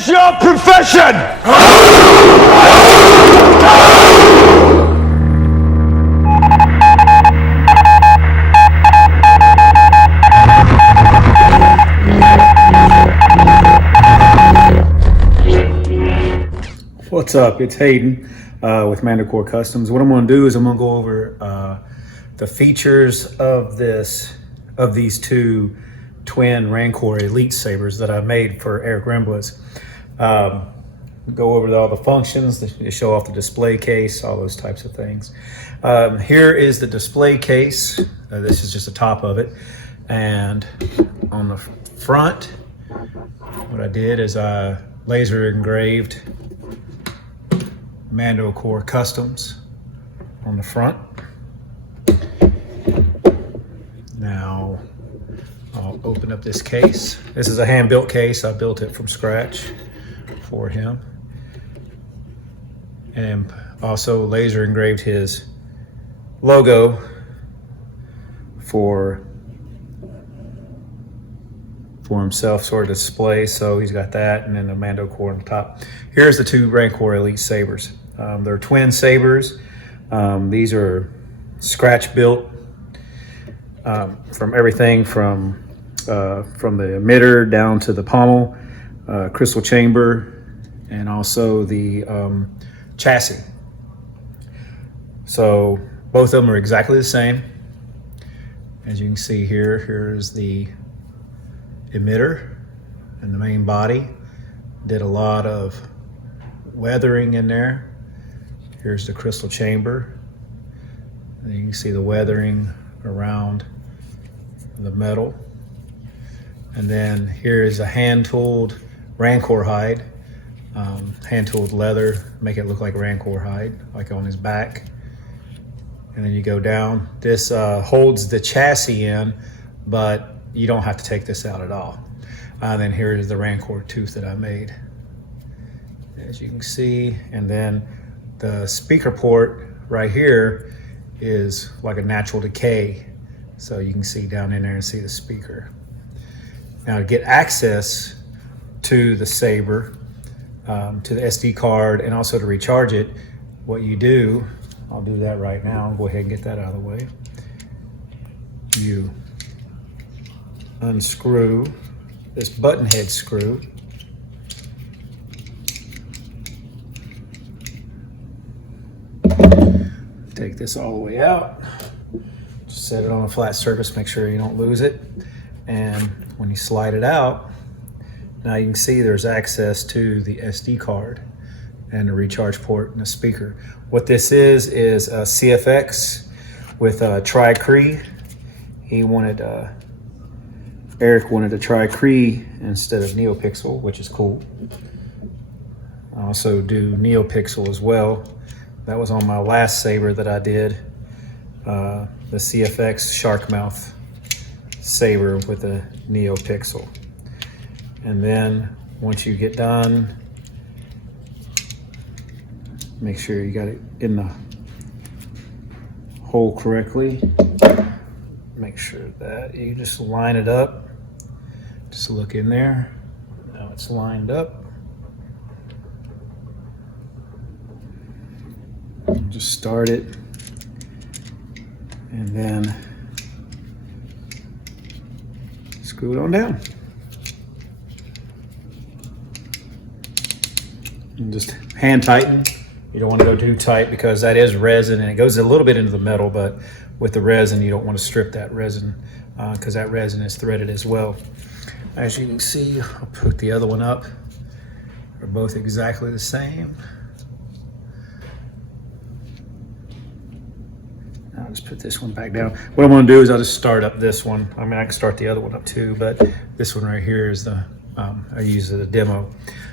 is your profession? What's up? It's Hayden with Mandocorps Customs. What I'm going to do is I'm going to go over the features of these two twin Rancor Elite Sabers that I made for Eric Remblitz. Go over all the functions, show off the display case, all those types of things. Here is the display case. This is just the top of it. And on the front, what I did is I laser engraved mandocorps customs on the front. Now I'll open up this case. This is a hand-built case. I built it from scratch for him, and also laser engraved his logo for himself, sort of display. So he's got that, and then the mandocorps on the top. Here's the two Rancor Elite Sabers. They're twin sabers. These are scratch built from everything from the emitter down to the pommel, crystal chamber, and also the chassis. So both of them are exactly the same. As you can see here, here's the emitter and the main body. Did a lot of weathering in there. Here's the crystal chamber. And you can see the weathering around the metal. And then here is a hand-tooled Rancor hide. Hand-tooled leather, make it look like Rancor hide, like on his back. And then you go down. This holds the chassis in, but you don't have to take this out at all. Then here is the Rancor tooth that I made, as you can see. And then the speaker port right here is like a natural decay. So you can see down in there and see the speaker. Now to get access to the Saber, to the SD card, and also to recharge it, what you do, I'll do that right now. I'll go ahead and get that out of the way. You unscrew this button head screw. Take this all the way out. Just set it on a flat surface, make sure you don't lose it. And when you slide it out, now you can see there's access to the SD card and the recharge port and the speaker. What this is a CFX with a CREE. He wanted, Eric wanted to try CREE instead of NeoPixel, which is cool. I also do NeoPixel as well. That was on my last saber that I did, the CFX shark mouth saber with a NeoPixel. And then once you get done, make sure you got it in the hole correctly. Make sure that you just line it up. Just look in there. Now it's lined up. Just start it, and then screw it on down. And just hand tighten. You don't want to go too tight because that is resin and it goes a little bit into the metal, but with the resin, you don't want to strip that resin because that resin is threaded as well. As you can see, I'll put the other one up. They're both exactly the same. I'll just put this one back down. What I'm going to do is I'll just start up this one. I mean, I can start the other one up too, but this one right here is the, I use it as a demo.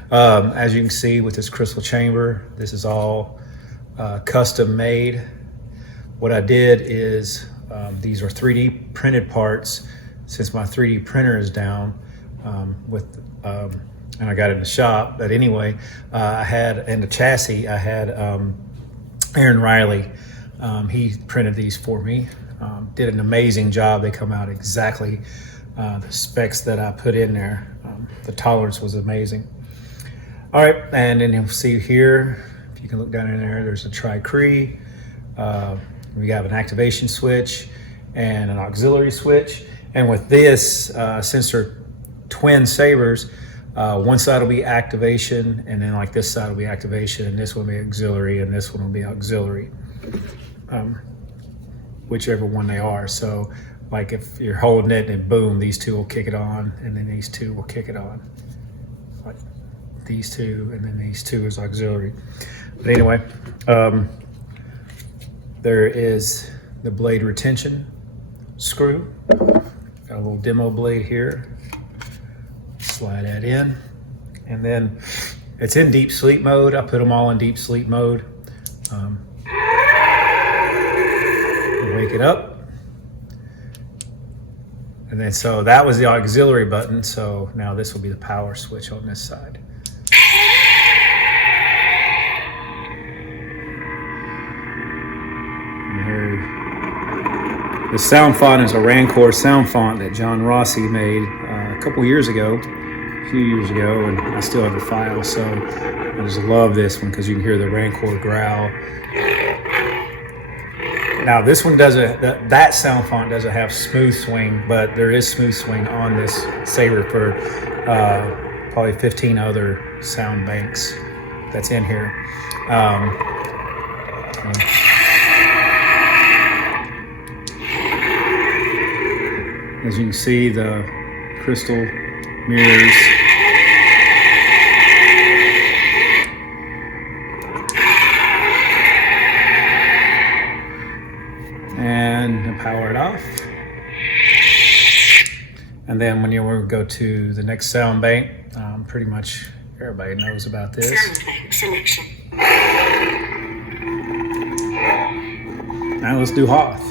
As you can see with this crystal chamber, this is all custom made. What I did is, these are 3D printed parts. Since my 3D printer is down, and I got it in the shop, but anyway, I had, in the chassis, I had Aaron Riley. He printed these for me, did an amazing job. They come out exactly the specs that I put in there. The tolerance was amazing. All right, and then you'll see here, if you can look down in there, there's a CREE. We have an activation switch and an auxiliary switch. And with this, since they're twin sabers, one side will be activation, and then like this side will be activation, and this one will be auxiliary, and this one will be auxiliary, whichever one they are. So like if you're holding it and boom, these two will kick it on, and then these two will kick it on. Like these two, and then these two is auxiliary. But anyway, there is the blade retention screw. Got a little demo blade here. Slide that in, and then it's in deep sleep mode. I put them all in deep sleep mode. Wake it up, and then so that was the auxiliary button. So now this will be the power switch on this side. And here, the sound font is a Rancor sound font that John Rossi made a couple years ago, a few years ago, and I still have the file. So I just love this one because you can hear the Rancor growl. Now this one doesn't, that sound font doesn't have smooth swing, but there is smooth swing on this saber for probably 15 other sound banks that's in here. As you can see, the crystal mirrors. And power it off. And then when you go to the next sound bank, pretty much everybody knows about this. Sound bank selection. Now let's do Hoth.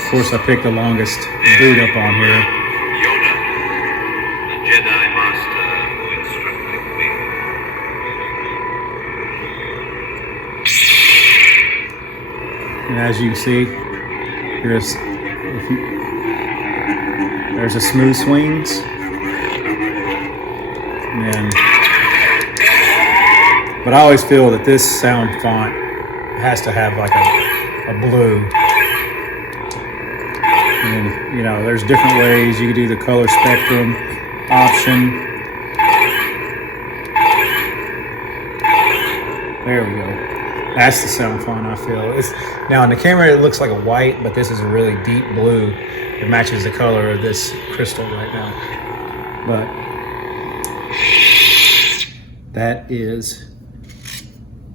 Of course, I picked the longest boot up on here. Yoda, the Jedi Master who instructed me. And as you can see, there's a smooth swings. And but I always feel that this sound font has to have like a blue. And you know, there's different ways you can do the color spectrum option. There we go. That's the sound font I feel. Now on the camera it looks like a white, but this is a really deep blue. It matches the color of this crystal right now. But that is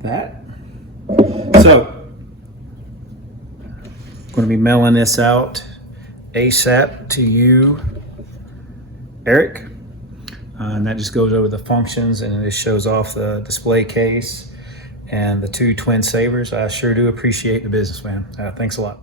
that. So I'm going to be mailing this out ASAP to you, Eric. And that just goes over the functions, and it shows off the display case and the two twin sabers. I sure do appreciate the business, man. Thanks a lot.